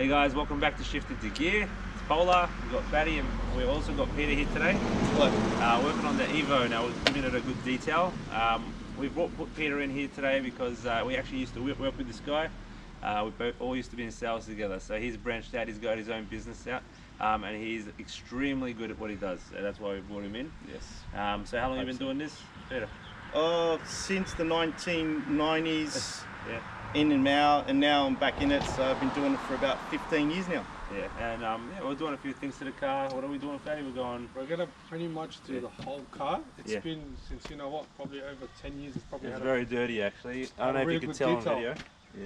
Hey guys, welcome back to Shifted to Gear. It's Polar, we've got Fatty, and we've also got Peter here today. Working on the EVO now, we're giving it a good detail. We put Peter in here today because we actually used to work with this guy. We both all used to be in sales together, so he's branched out, he's got his own business out, and he's extremely good at what he does, so that's why we brought him in. Yes. So how long have you been doing this, Peter? Since the 1990s. Yeah. In and out, and now I'm back in it, so I've been doing it for about 15 years now. Yeah, and we're doing a few things to the car. What are we doing, Fatty? We're gonna pretty much do the whole car. It's Yeah. been since, you know what, probably over 10 years. It's probably It's had very dirty actually. I don't know if really you can good tell detail. on video.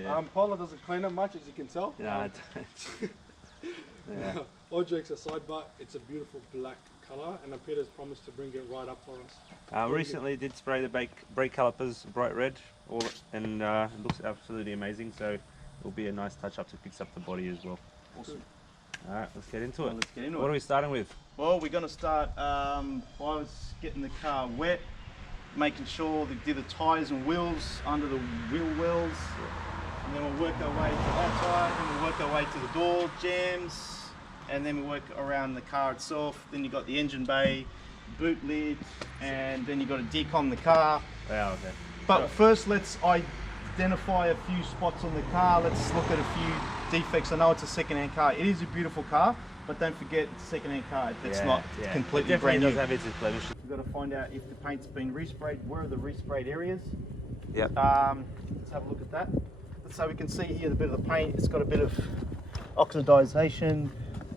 Yeah. Paula doesn't clean it much, as you can tell. No, I don't. Yeah. All jokes aside, but it's a beautiful black color, and Peter's promised to bring it right up for us. Recently did spray the brake calipers bright red, and it looks absolutely amazing. So it'll be a nice touch up to fix up the body as well. Awesome. All right, let's get into it. Let's get into What it. are we starting with? Well, we're going to start I was getting the car wet, making sure they do the tyres and wheels under the wheel wells, and then we'll work our way to that side, and we'll work our way to the door jams, and then we work around the car itself. Then you got the engine bay, boot lid, and then you got to decom the car. Yeah, okay. But first, let's identify a few spots on the car. Let's look at a few defects. I know it's a second-hand car. It is a beautiful car, but don't forget it's a second-hand car. It's not completely it brand definitely new. does have its blemishes. We've got to find out if the paint's been resprayed. Where are the resprayed areas? Yep. Let's have a look at that. So we can see here the bit of the paint. It's got a bit of oxidization,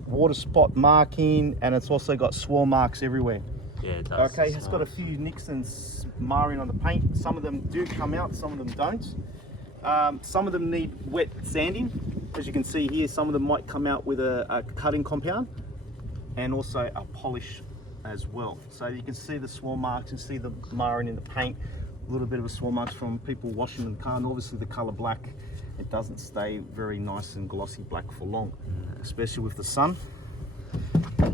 water spot marking, and it's also got swirl marks everywhere. Yeah, it does. Okay, it's got a few nicks and marring on the paint. Some of them do come out, some of them don't. Some of them need wet sanding. As you can see here, some of them might come out with a cutting compound and also a polish as well. So you can see the swirl marks and see the marring in the paint. A little bit of a swirl marks from people washing the car, and obviously the color black, it doesn't stay very nice and glossy black for long, especially with the sun.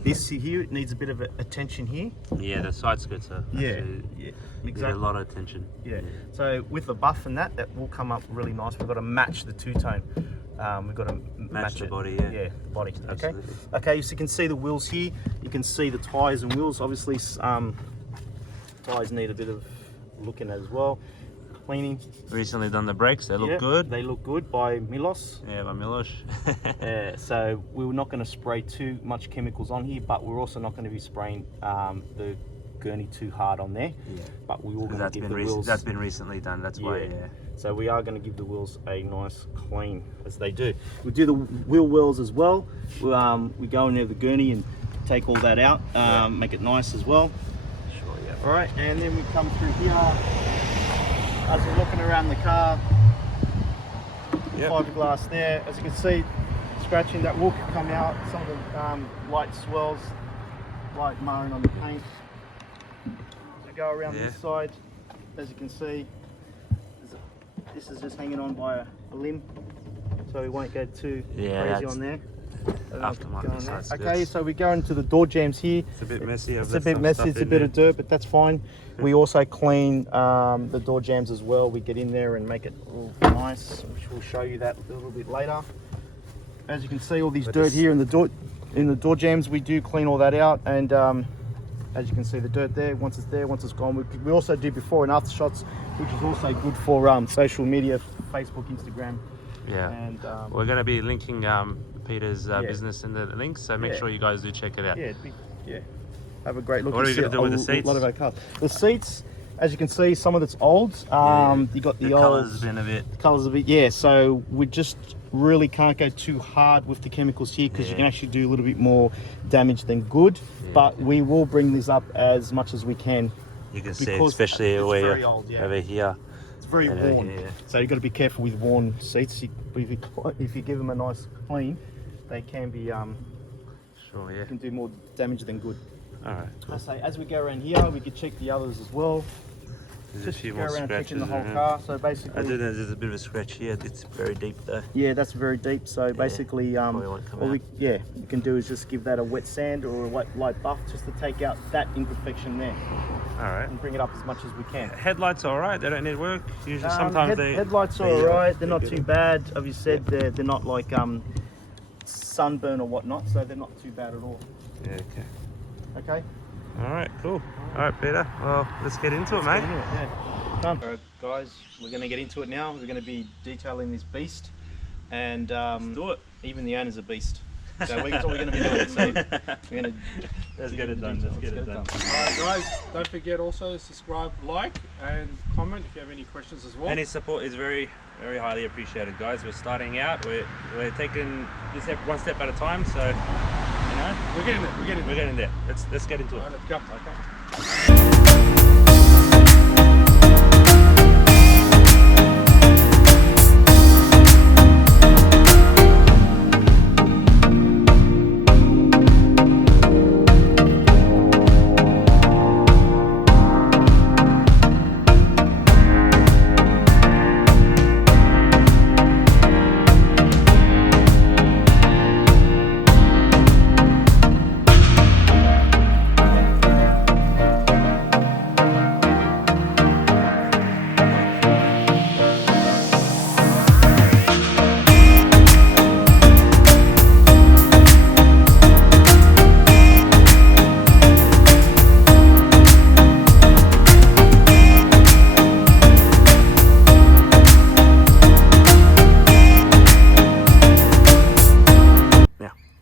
This here, it needs a bit of attention here. Yeah, the side skirts are Exactly. need a lot of attention. Yeah. So with the buff and that will come up really nice. We've got to match the two-tone. We've got to match the it. body. Yeah. Yeah, the body. Okay. Absolutely. Okay. So you can see the wheels here. You can see the tyres and wheels. Obviously, tyres need a bit of looking at as well. Cleaning. Recently done the brakes. They look Yeah, good. They look good by Milos. Yeah, by Milos. So we're not going to spray too much chemicals on here, but we're also not going to be spraying the gurney too hard on there. Yeah. But we will That's give been the wheels. that's been recently done. That's why. Yeah. So we are going to give the wheels a nice clean, as they do. We do the wheel wells as well. We go in there with the gurney and take all that out, make it nice as well. Sure. Yeah. All right, and then we come through here. As we're looking around the car, fiberglass there. As you can see, scratching that will come out. Some of the light swirls, light marring on the paint. We go around this side. As you can see, this is just hanging on by a limb, so we won't go too crazy on there. Okay, so we go into the door jams here. It's a bit messy. It's a bit messy. It's a bit of dirt, but that's fine. We also clean the door jams as well. We get in there and make it all nice, which we'll show you that a little bit later. As you can see, all these dirt here in the door jams, we do clean all that out. And as you can see, the dirt there, once it's there, once it's gone. We also do before and after shots, which is also good for social media, Facebook, Instagram. Yeah. And we're going to be linking Peter's business in the links, so make sure you guys do check it out. Yeah. Have a great look. What are we going to do with the seats? A lot of our cars. The seats, as you can see, some of it's old. You got the old colour's been a bit. Colours a bit, yeah. So we just really can't go too hard with the chemicals here, because you can actually do a little bit more damage than good. But we will bring this up as much as we can. You can see, especially over here. It's very worn, so you've got to be careful with worn seats. If you give them a nice clean, they can be can do more damage than good. All right. I say, as we go around here, we can check the others as well. There's Just a few go more around scratches checking the whole car. So basically, I do know there's a bit of a scratch here. It's very deep though. Yeah, that's very deep. So basically, won't come we can do is just give that a wet sand or a light buff, just to take out that imperfection there. All right. And bring it up as much as we can. Headlights are all right. They don't need work. Usually, sometimes headlights are all right. They're not too bad. As you said, they're not like sunburn or whatnot, so they're not too bad at all. Yeah, okay. Okay. Alright, cool. Alright, Peter. Well, let's get into it, mate. Yeah. Done. Alright, guys, we're going to get into it now. We're going to be detailing this beast, and Do it. even the owner's a beast. So that's what we're going to be doing. So we're going to Let's get it done. Let's get it done. Alright guys, don't forget also to subscribe, like and comment if you have any questions as well. Any support is very, very highly appreciated, guys. We're starting out. We're taking this step one step at a time. So, you know, We're getting there, we're getting there. Let's get into it. Alright, let's go. Okay.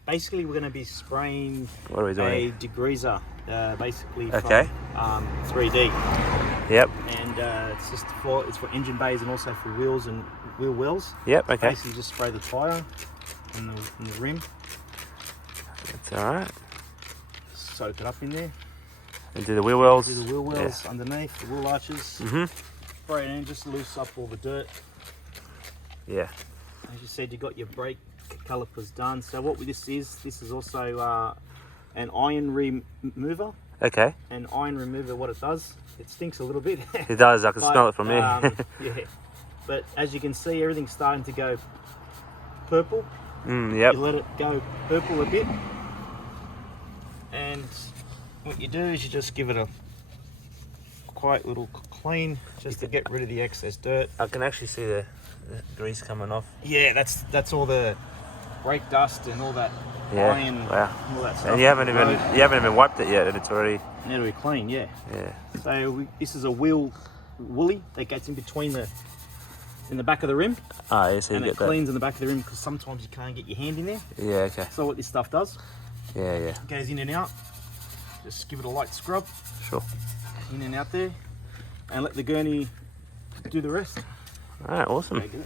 basically we're going to be spraying What are we doing? a degreaser, basically Okay. from 3D, Yep. and it's for engine bays and also for wheels and wheel wells. Yep. Okay. Basically, just spray the tire and the rim, That's all right. soak it up in there. And do the wheel wells. Do the wheel wells underneath, the wheel arches. Mhm. Spray it in, just loose up all the dirt. Yeah. As you said, you got your brake calipers done. So what this is also an iron remover. Okay. An iron remover, what it does, it stinks a little bit. It does. I can But, smell it from me. yeah. But as you can see, everything's starting to go purple. Yep. You let it go purple a bit, and what you do is you just give it a quiet little clean, just to get rid of the excess dirt. I can actually see the grease coming off. Yeah, that's all the brake dust and all that Yeah. iron, Wow. all that stuff. And you haven't even wiped it yet, and it's already. Now to be clean, yeah. Yeah. So this is a woolly that gets in between in the back of the rim, Ah, yeah. So you and get it that. cleans in the back of the rim because sometimes you can't get your hand in there. Yeah. Okay. So what this stuff does, Yeah. Yeah. it goes in and out. Just give it a light scrub Sure. in and out there, and let the gurney do the rest. All right. Awesome. Okay, good.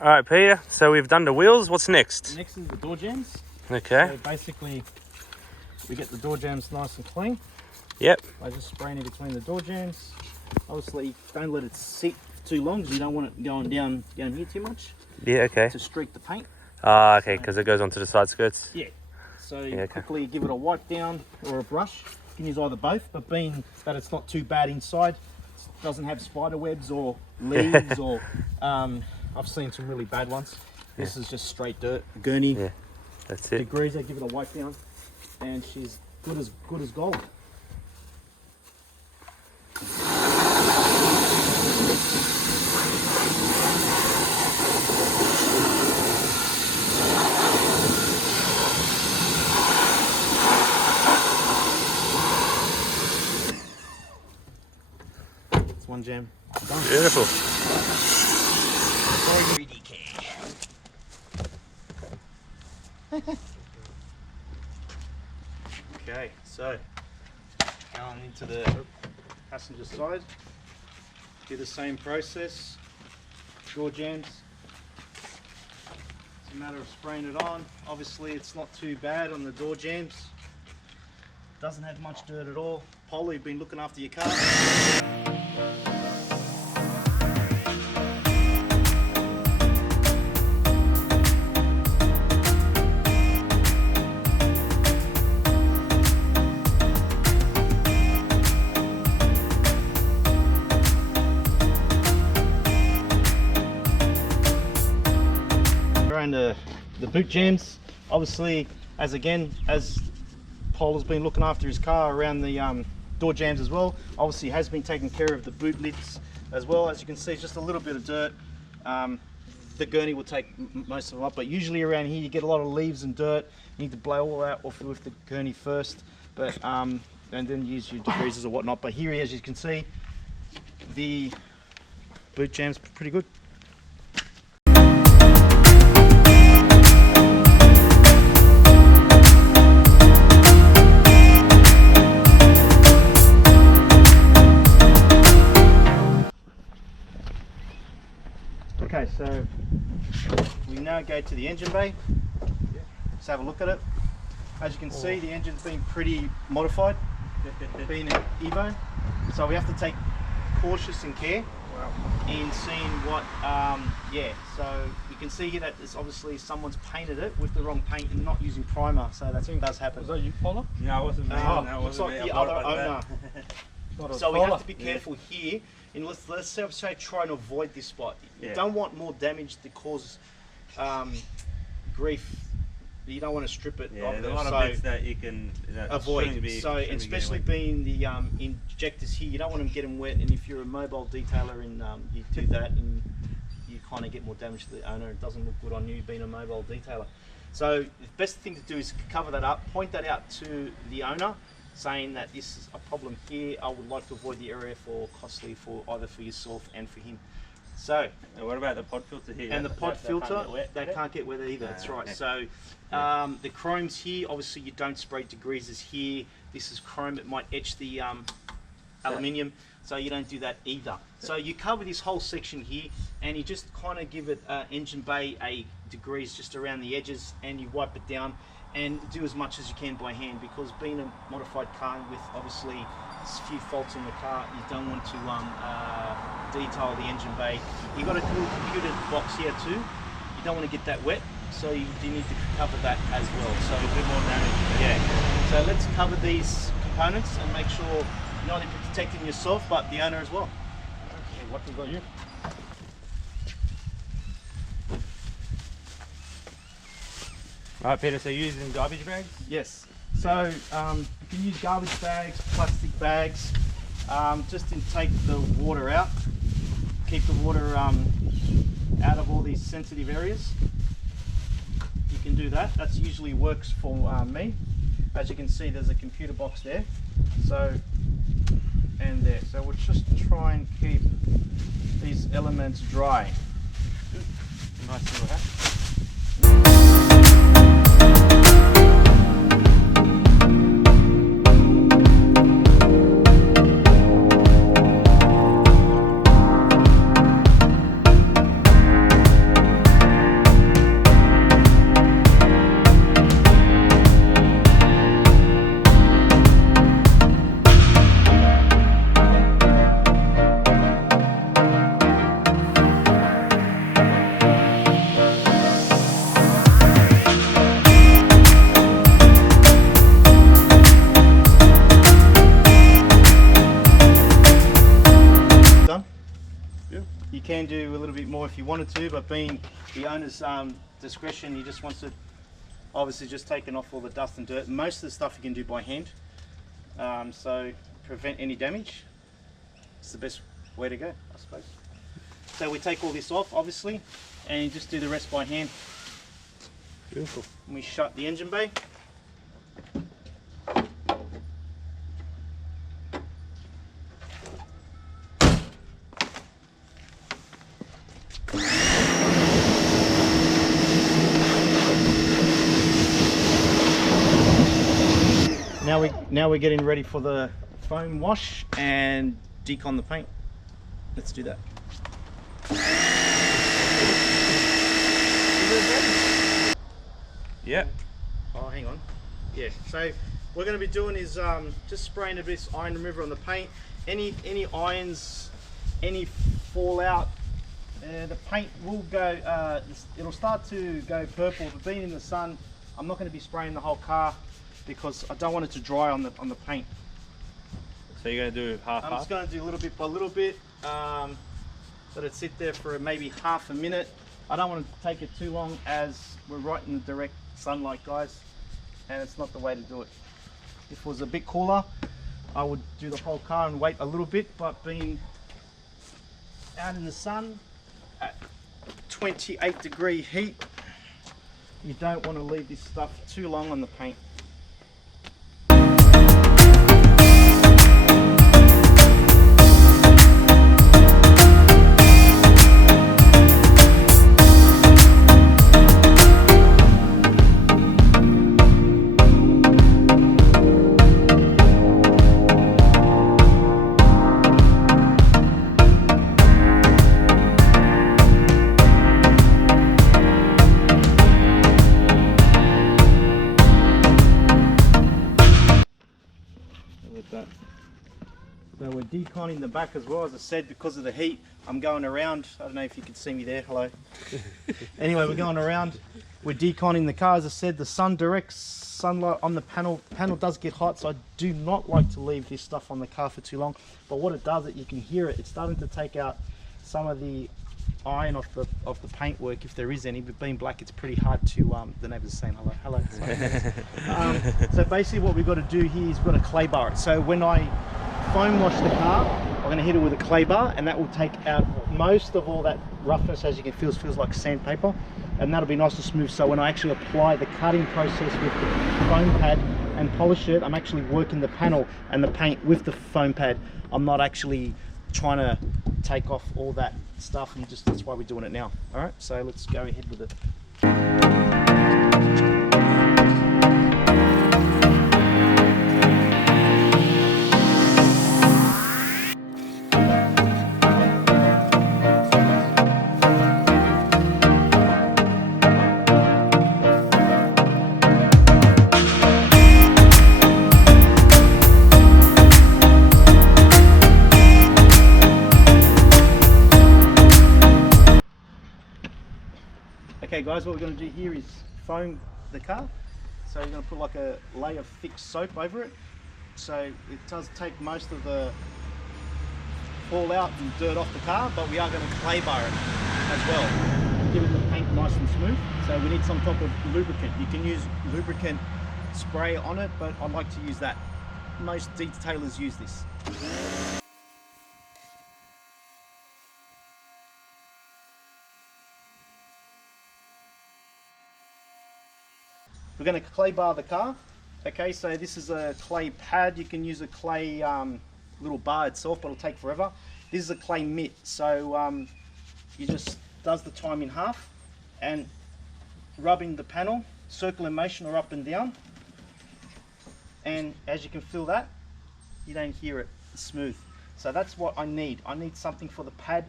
All right, Peter. So we've done the wheels. What's next? Next is the door jambs. Okay. So basically, we get the door jambs nice and clean. Yep. I just spray in between the door jambs. Obviously, don't let it sit too long because you don't want it going down here too much Yeah. Okay. to streak the paint. Ah, okay. Because it goes onto the side skirts. Yeah. So Yeah, okay. quickly give it a wipe down or a brush. You can use either both, but being that it's not too bad inside, it doesn't have spider webs or leaves or I've seen some really bad ones. This is just straight dirt. Gurney, Yeah. That's it. degreaser, give it a wipe down, and she's good as gold. It's one jam. Done. Beautiful. Okay, so going into the passenger side, do the same process. Door jams. It's a matter of spraying it on. Obviously, it's not too bad on the door jams. Doesn't have much dirt at all. Polly, been looking after your car. around the boot jams. Obviously, as Paul has been looking after his car around the door jams as well. Obviously, has been taking care of the boot lids as well. As you can see, just a little bit of dirt. The gurney will take most of them up, but usually around here you get a lot of leaves and dirt. You need to blow all that off with the gurney first, but and then use your degreasers or whatnot. But here, as you can see, the boot jam's pretty good. Okay, so we now go to the engine bay. Let's have a look at it. As you can see, the engine's been pretty modified, being an EVO. So we have to take cautious and care in seeing what, so you can see here that there's obviously someone's painted it with the wrong paint and not using primer, so that does happen. Was that you, Paula? No, I wasn't me. Looks like the other owner. So we have to be careful here, and let's say try and avoid this spot. You don't want more damage that causes grief. You don't want to strip it. Yeah, there's a lot of bits that you can avoid. So, especially being the injectors here, you don't want them getting wet. And if you're a mobile detailer and you do that, and you kind of get more damage to the owner, it doesn't look good on you being a mobile detailer. So the best thing to do is cover that up, point that out to the owner, saying that this is a problem here. I would like to avoid the area for costly for either for yourself and for him. So, what about the pod filter here? And the pod filter, they can't get wet either. That's right. Okay. So the chromes here, obviously you don't spray degreasers here. This is chrome. It might etch the aluminium, so you don't do that either. So you cover this whole section here, and you just kind of give it engine bay a degrease just around the edges, and you wipe it down, and do as much as you can by hand, because being a modified car with obviously a few faults in the car, you don't want to detail the engine bay. You've got a little computer box here too. You don't want to get that wet, so you do need to cover that as well. So a bit more damage. Yeah. So let's cover these components and make sure you're not only protecting yourself but the owner as well. Okay, what we got here? Alright, Peter, so you're using garbage bags? Yes. So you can use garbage bags, plastic bags, just to take the water out, keep the water out of all these sensitive areas. You can do that. That usually works for me. As you can see, there's a computer box there. So, and there. So we'll just try and keep these elements dry. Nice little hat. You can do a little bit more if you wanted to, but being the owner's discretion, he just wants to obviously just taking off all the dust and dirt. Most of the stuff you can do by hand, so prevent any damage. It's the best way to go, I suppose. So we take all this off, obviously, and you just do the rest by hand. Beautiful. And we shut the engine bay. Now we're getting ready for the foam wash and decon the paint. Let's do that. Yep. Oh, hang on. Yeah. So what we're going to be doing is just spraying a bit of iron remover on the paint. Any irons, any fallout, the paint will go. It'll start to go purple. But being in the sun, I'm not going to be spraying the whole car, because I don't want it to dry on the paint. So you're going to do half? I'm just going to do a little bit by little bit. Let it sit there for maybe half a minute, I don't want to take it too long as we're right in the direct sunlight, guys, and it's not the way to do it. If it was a bit cooler, I would do the whole car and wait a little bit, but being out in the sun at 28-degree heat, you don't want to leave this stuff too long on the paint. So we're deconning the back as well, as I said, because of the heat. I'm going around. I don't know if you can see me there. Hello. Anyway, we're going around. We're deconning the car. As I said, the sun directs sunlight on the panel. The panel does get hot, so I do not like to leave this stuff on the car for too long. But what it does, you can hear it. It's starting to take out some of the iron off the paintwork, if there is any. But being black, it's pretty hard to. The neighbours are saying hello. So basically, what we've got to do here is we've got to clay bar it. So when I foam wash the car, I'm going to hit it with a clay bar, and that will take out most of all that roughness. As you can feel, it feels like sandpaper, and that'll be nice and smooth. So when I actually apply the cutting process with the foam pad and polish it, I'm actually working the panel and the paint with the foam pad. I'm not actually trying to take off all that stuff, and that's why we're doing it now. All right, so let's go ahead with it. Okay guys, what we're going to do here is foam the car. So you're going to put like a layer of thick soap over it. So it does take most of the fallout and dirt off the car, but we are going to clay bar it as well, giving the paint nice and smooth. So we need some type of lubricant. You can use lubricant spray on it, but I like to use that. Most detailers use this. We're going to clay bar the car. Okay, so this is a clay pad. You can use a clay little bar itself, but it'll take forever. This is a clay mitt, so you just does the time in half and rubbing the panel, circular motion or up and down. And as you can feel that, you don't hear it, it's smooth. So that's what I need. I need something for the pad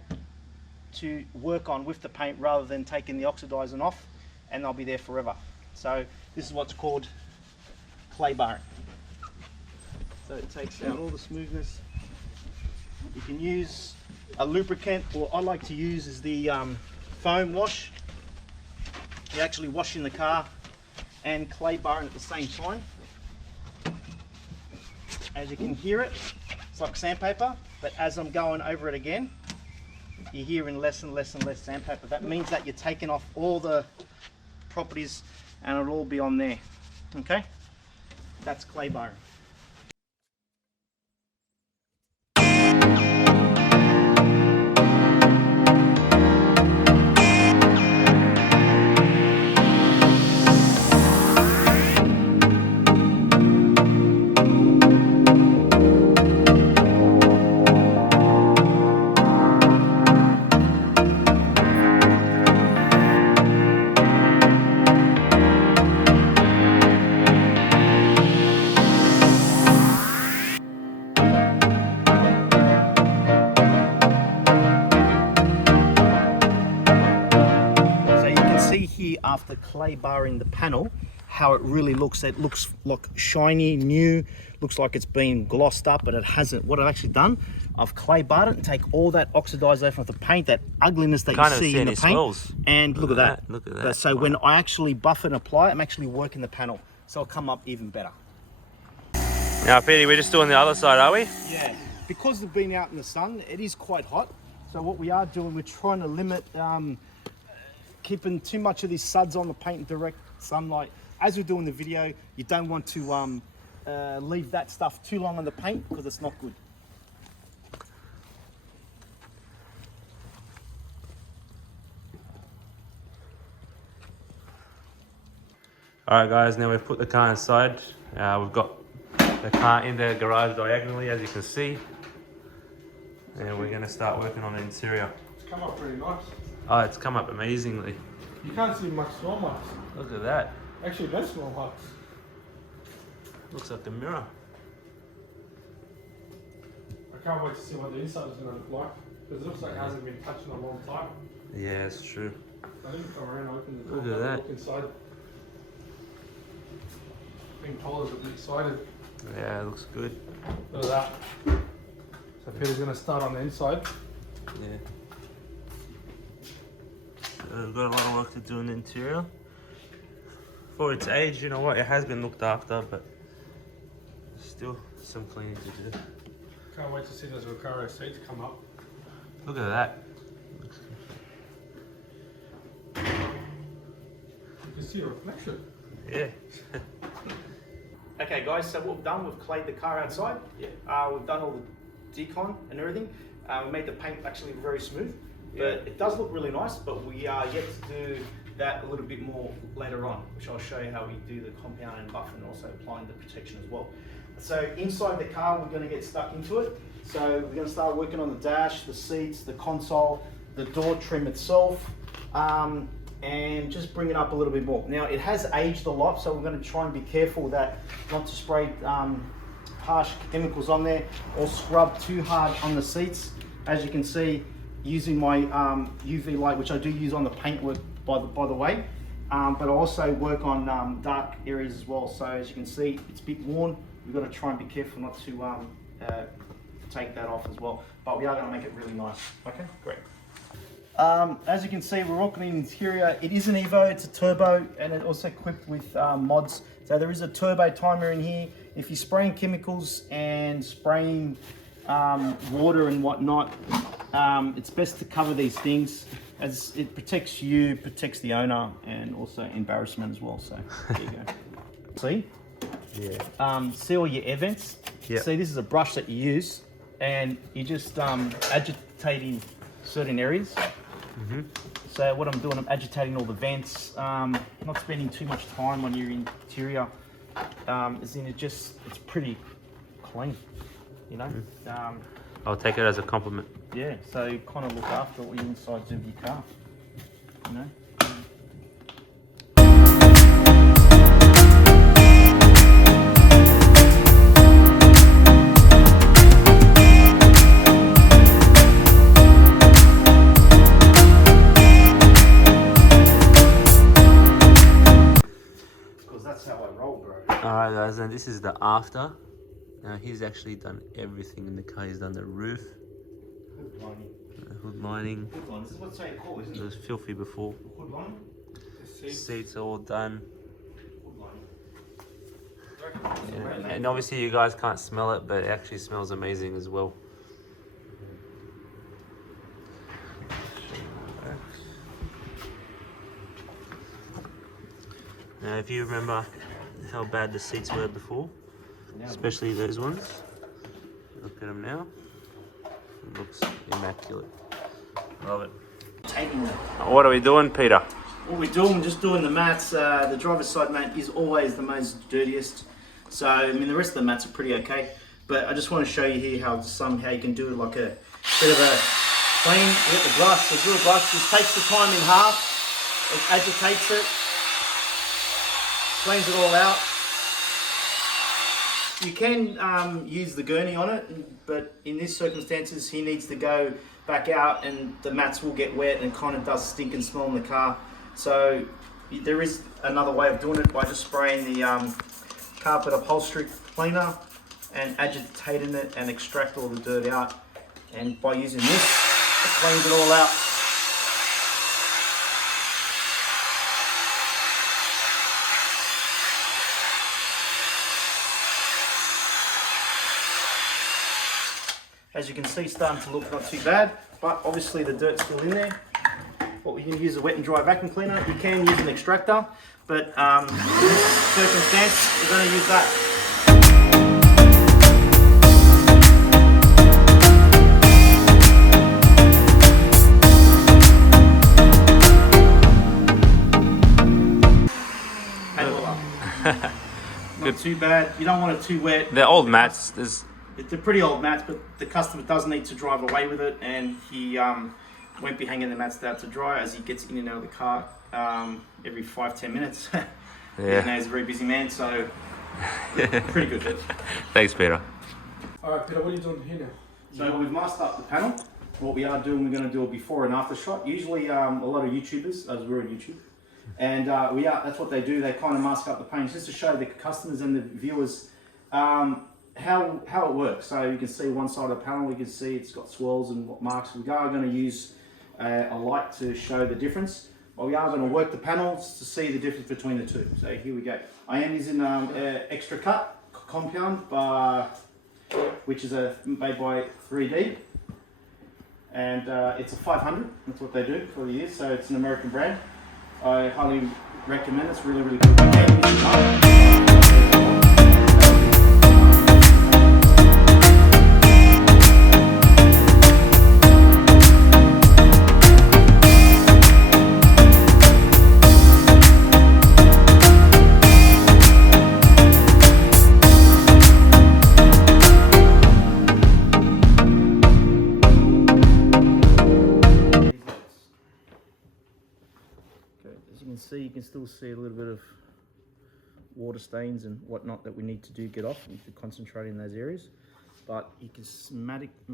to work on with the paint rather than taking the oxidizing off, and they'll be there forever. So this is what's called clay barring. So it takes out all the smoothness. You can use a lubricant, or I like to use is the foam wash. You're actually washing the car and clay barring at the same time. As you can hear it, it's like sandpaper, but as I'm going over it again, you're hearing less and less and less sandpaper. That means that you're taking off all the properties and it'll all be on there. Okay, that's clay barring. After clay barring the panel, how it really looks. It looks like shiny, new, looks like it's been glossed up, but it hasn't. What I've actually done, I've clay barred it and take all that oxidization of the paint, that ugliness that you see in the paint, swells. And look at that. Look at that. So when I actually buff and apply, I'm actually working the panel, so it'll come up even better. Now, Petey, we're just doing the other side, are we? Yeah, because of being out in the sun, it is quite hot. So what we are doing, we're trying to limit keeping too much of these suds on the paint in direct sunlight. As we do in the video, you don't want to leave that stuff too long on the paint because it's not good. Alright guys, now we've put the car inside. We've got the car in the garage diagonally, as you can see. And we're going to start working on the interior. It's come up pretty nice. Oh, it's come up amazingly. You can't see much small marks. Look at that. Actually, no small marks. Looks like a mirror. I can't wait to see what the inside is going to look like. Because it looks like it hasn't been touched in a long time. Yeah, it's true. I think come around and open the door. Look at that. Look inside. Being told is a bit excited. Yeah, it looks good. Look at that. So Peter's going to start on the inside. Yeah. So we've got a lot of work to do in the interior. For its age, you know what, it has been looked after, but still some cleaning to do. Can't wait to see those Recaro seats come up. Look at that. You can see a reflection. Yeah. Okay guys, so what we've done, we've clayed the car outside. Yeah. We've done all the decon and everything. We made the paint actually very smooth. Yeah. But it does look really nice, but we are yet to do that a little bit more later on, which I'll show you how we do the compound and buffer and also applying the protection as well. So inside the car, we're going to get stuck into it. So we're going to start working on the dash, the seats, the console, the door trim itself, and just bring it up a little bit more. Now it has aged a lot, so we're going to try and be careful that not to spray harsh chemicals on there or scrub too hard on the seats. As you can see, using my UV light, which I do use on the paintwork by the way, but I also work on dark areas as well. So as you can see, it's a bit worn. We've got to try and be careful not to take that off as well, but we are going to make it really nice. Okay, great. As you can see, we're rocking the interior. It is an EVO, it's a turbo, and it's also equipped with mods. So there is a turbo timer in here. If you're spraying chemicals and spraying water and whatnot, it's best to cover these things, as it protects you, protects the owner, and also embarrassment as well. So there you go. See? Yeah. See all your air vents? Yeah. See, this is a brush that you use, and you just agitating certain areas. Mm-hmm. So what I'm doing, I'm agitating all the vents, not spending too much time on your interior, as in it's pretty clean, you know. I'll take it as a compliment. Yeah, so kind of look after all the insides of your car, you know. Because that's how I roll, bro. Alright guys, and this is the after. Now he's actually done everything in the car. He's done the roof, hood lining. This is what's so cool, isn't it? It was filthy before. Hood lining. Seats are all done. Hood lining. Yeah. And obviously you guys can't smell it, but it actually smells amazing as well. Now if you remember how bad the seats were before, especially those ones, look at them now. It looks immaculate. Love it. What are we doing, Peter? What we're doing, we're just doing the mats. The driver's side mat is always the most dirtiest. So, I mean, the rest of the mats are pretty okay. But I just want to show you here how you can do like a bit of a clean. You get the brush, the drill brush, just takes the time in half. It agitates it, cleans it all out. You can use the gurney on it, but in this circumstances, he needs to go back out and the mats will get wet and kind of does stink and smell in the car. So there is another way of doing it by just spraying the carpet upholstery cleaner and agitating it and extract all the dirt out. And by using this, it cleans it all out. As you can see, starting to look not too bad, but obviously the dirt's still in there. what we can use a wet and dry vacuum cleaner. You can use an extractor, but in this circumstance, we're going to use that. Not too bad. You don't want it too wet. They're old mats. They're pretty old mats, but the customer does need to drive away with it, and he won't be hanging the mats out to dry as he gets in and out of the car every 5-10 minutes. Yeah. He's a very busy man, so pretty good. Thanks, Peter. Alright, Peter, what are you doing here now? So we've masked up the panel. What we are doing, we're going to do a before and after shot. Usually a lot of YouTubers, as we're on YouTube, and that's what they do. They kind of mask up the paint just to show the customers and the viewers how it works. So you can see one side of the panel, you can see it's got swirls and what marks. We are going to use a light to show the difference. But we are going to work the panels to see the difference between the two. So here we go. I am using extra cut compound, which is made by 3D. And it's a 500, that's what they do for the years, so it's an American brand. I highly recommend it, it's really, really good. You can still see a little bit of water stains and whatnot that we need to get off. We need to concentrate in those areas, but you can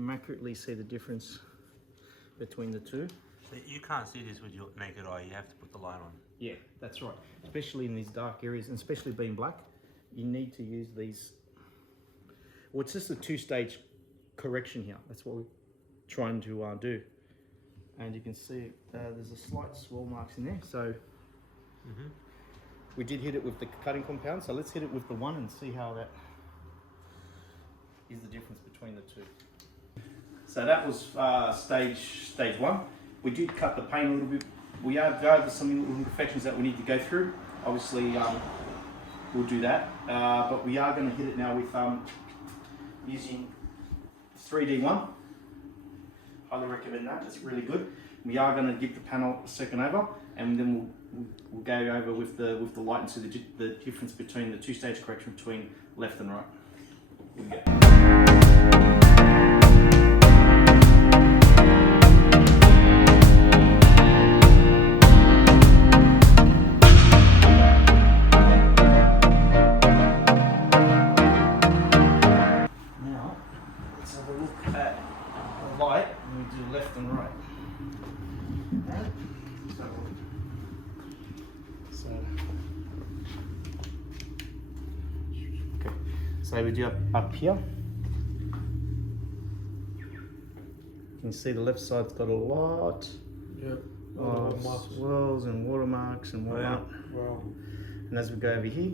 accurately see the difference between the two. So you can't see this with your naked eye, you have to put the light on. Yeah, that's right. Especially in these dark areas, and especially being black, you need to use these. Well, it's just a two-stage correction here. That's what we're trying to do. And you can see there's a slight swirl marks in there. So we did hit it with the cutting compound. So let's hit it with the one and see how that is the difference between the two. So that was stage one. We did cut the paint a little bit. We have some little imperfections that we need to go through. Obviously, we'll do that. But we are going to hit it now with using 3D1. Highly recommend that. It's really good. We are going to give the panel a second over, and then we'll go over with the light and see the difference between the two-stage correction between left and right. Here we go. Now let's have a look at the light and we do left and right. Alright. So we do up here. You can see the left side's got a lot of swirls and watermarks and whatnot. Wow. And as we go over here,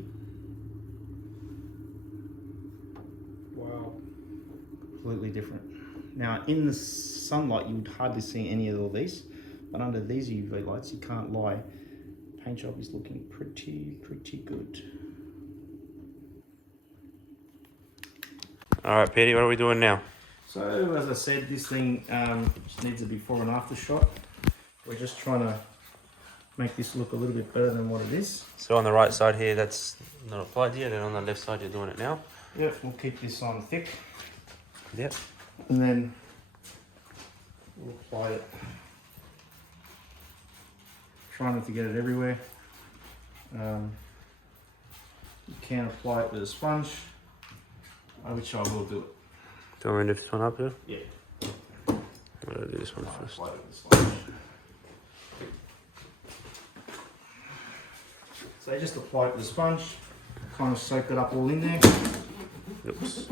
wow, completely different. Now in the sunlight you would hardly see any of all these, but under these UV lights you can't lie. Paint job is looking pretty good. Alright, Petey, what are we doing now? So as I said, this thing just needs a before and after shot. We're just trying to make this look a little bit better than what it is. So on the right side here, that's not applied yet, and on the left side you're doing it now? Yep, we'll keep this on thick. Yep. And then we'll apply it. Try not to get it everywhere. You can apply it with a sponge, which I will do it. Do you want me to lift this one up here? Yeah. I'm going to do this one first. Apply it with a sponge. So just apply it with a sponge, kind of soak it up all in there. Oops.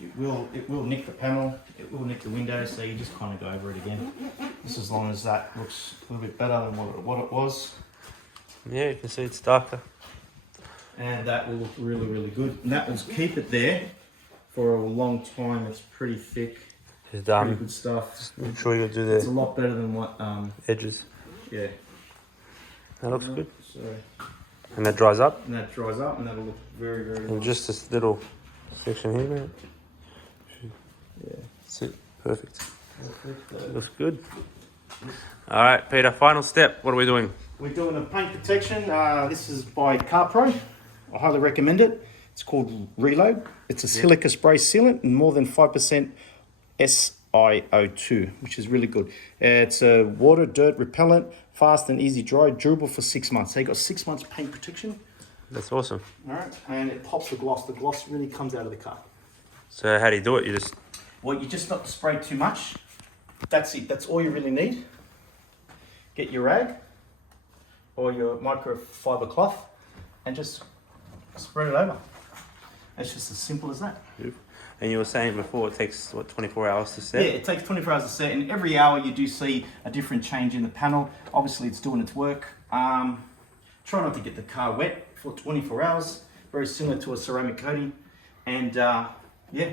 It will nick the panel, it will nick the window, so you just kind of go over it again. Just as long as that looks a little bit better than what it was. Yeah, you can see it's darker. And that will look really good. And that will keep it there for a long time. It's pretty thick. It's Pretty done. good stuff. Just make sure you do It's a the lot better than what, edges. yeah. That looks good. So, And that dries up. and that dries up, and that'll look very, very And nice. just this little section here, mate. Yeah. That's it. Perfect. Looks good. All right, Peter, final step. What are we doing? We're doing a paint protection. This is by CarPro. I highly recommend it. It's called Reload. It's a silica spray sealant and more than 5% SiO2, which is really good. It's a water, dirt repellent, fast and easy dry, durable for 6 months. So you got 6 months paint protection. That's awesome. All right, and it pops the gloss. The gloss really comes out of the car. So how do you do it? You just... Well, you just not spray too much. That's it. That's all you really need. Get your rag or your microfiber cloth and just spread it over. It's just as simple as that. And you were saying before it takes, what, 24 hours to set? Yeah, it takes 24 hours to set, and every hour you do see a different change in the panel. Obviously, it's doing its work. Try not to get the car wet for 24 hours. Very similar to a ceramic coating. And yeah,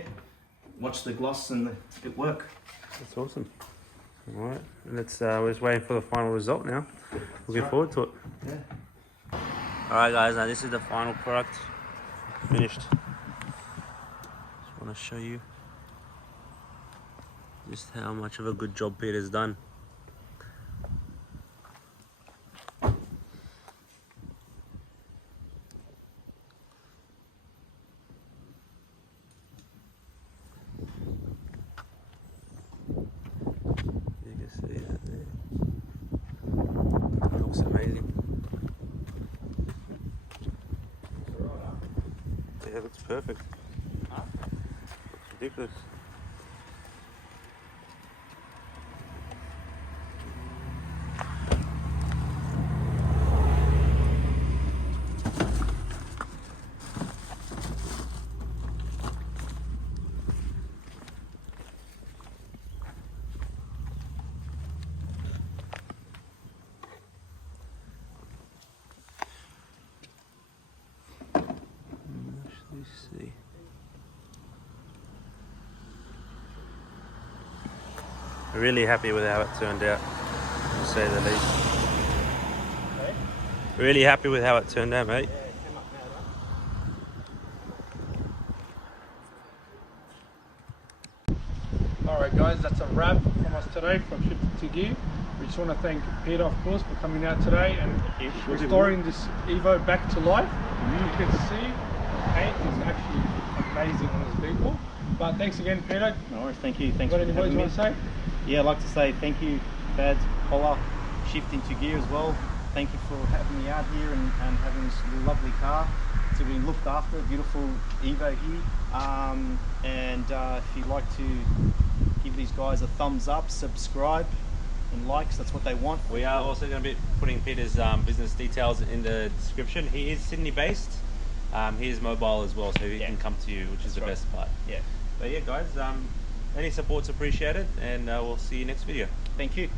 watch the gloss and it work. That's awesome. All right, let's, we're just waiting for the final result now. Looking forward to it. Yeah. All right, guys, now this is the final product. Finished. Just want to show you just how much of a good job Peter's done. You can see that there. That looks amazing. Yeah, it looks perfect. Looks ridiculous. Let's see. Really happy with how it turned out, to say the least. Okay. Really happy with how it turned out, mate. Alright guys, that's a wrap from us today from Ship to Gear. We just want to thank Peter, of course, for coming out today and restoring this EVO back to life. You can see the paint is actually amazing on this vehicle. But thanks again, Peter. No worries, thank you. Thanks Got for any having words you me. want to say? Yeah, I'd like to say thank you, Fads, Polar, Shift into Gear as well. Thank you for having me out here and having this lovely car to be looked after, a beautiful EVO here. If you'd like to give these guys a thumbs up, subscribe and likes, that's what they want. We are also going to be putting Peter's business details in the description. He is Sydney based. He is mobile as well, so he can come to you, which is the best part. Yeah. But yeah, guys, any support's appreciated, and we'll see you next video. Thank you.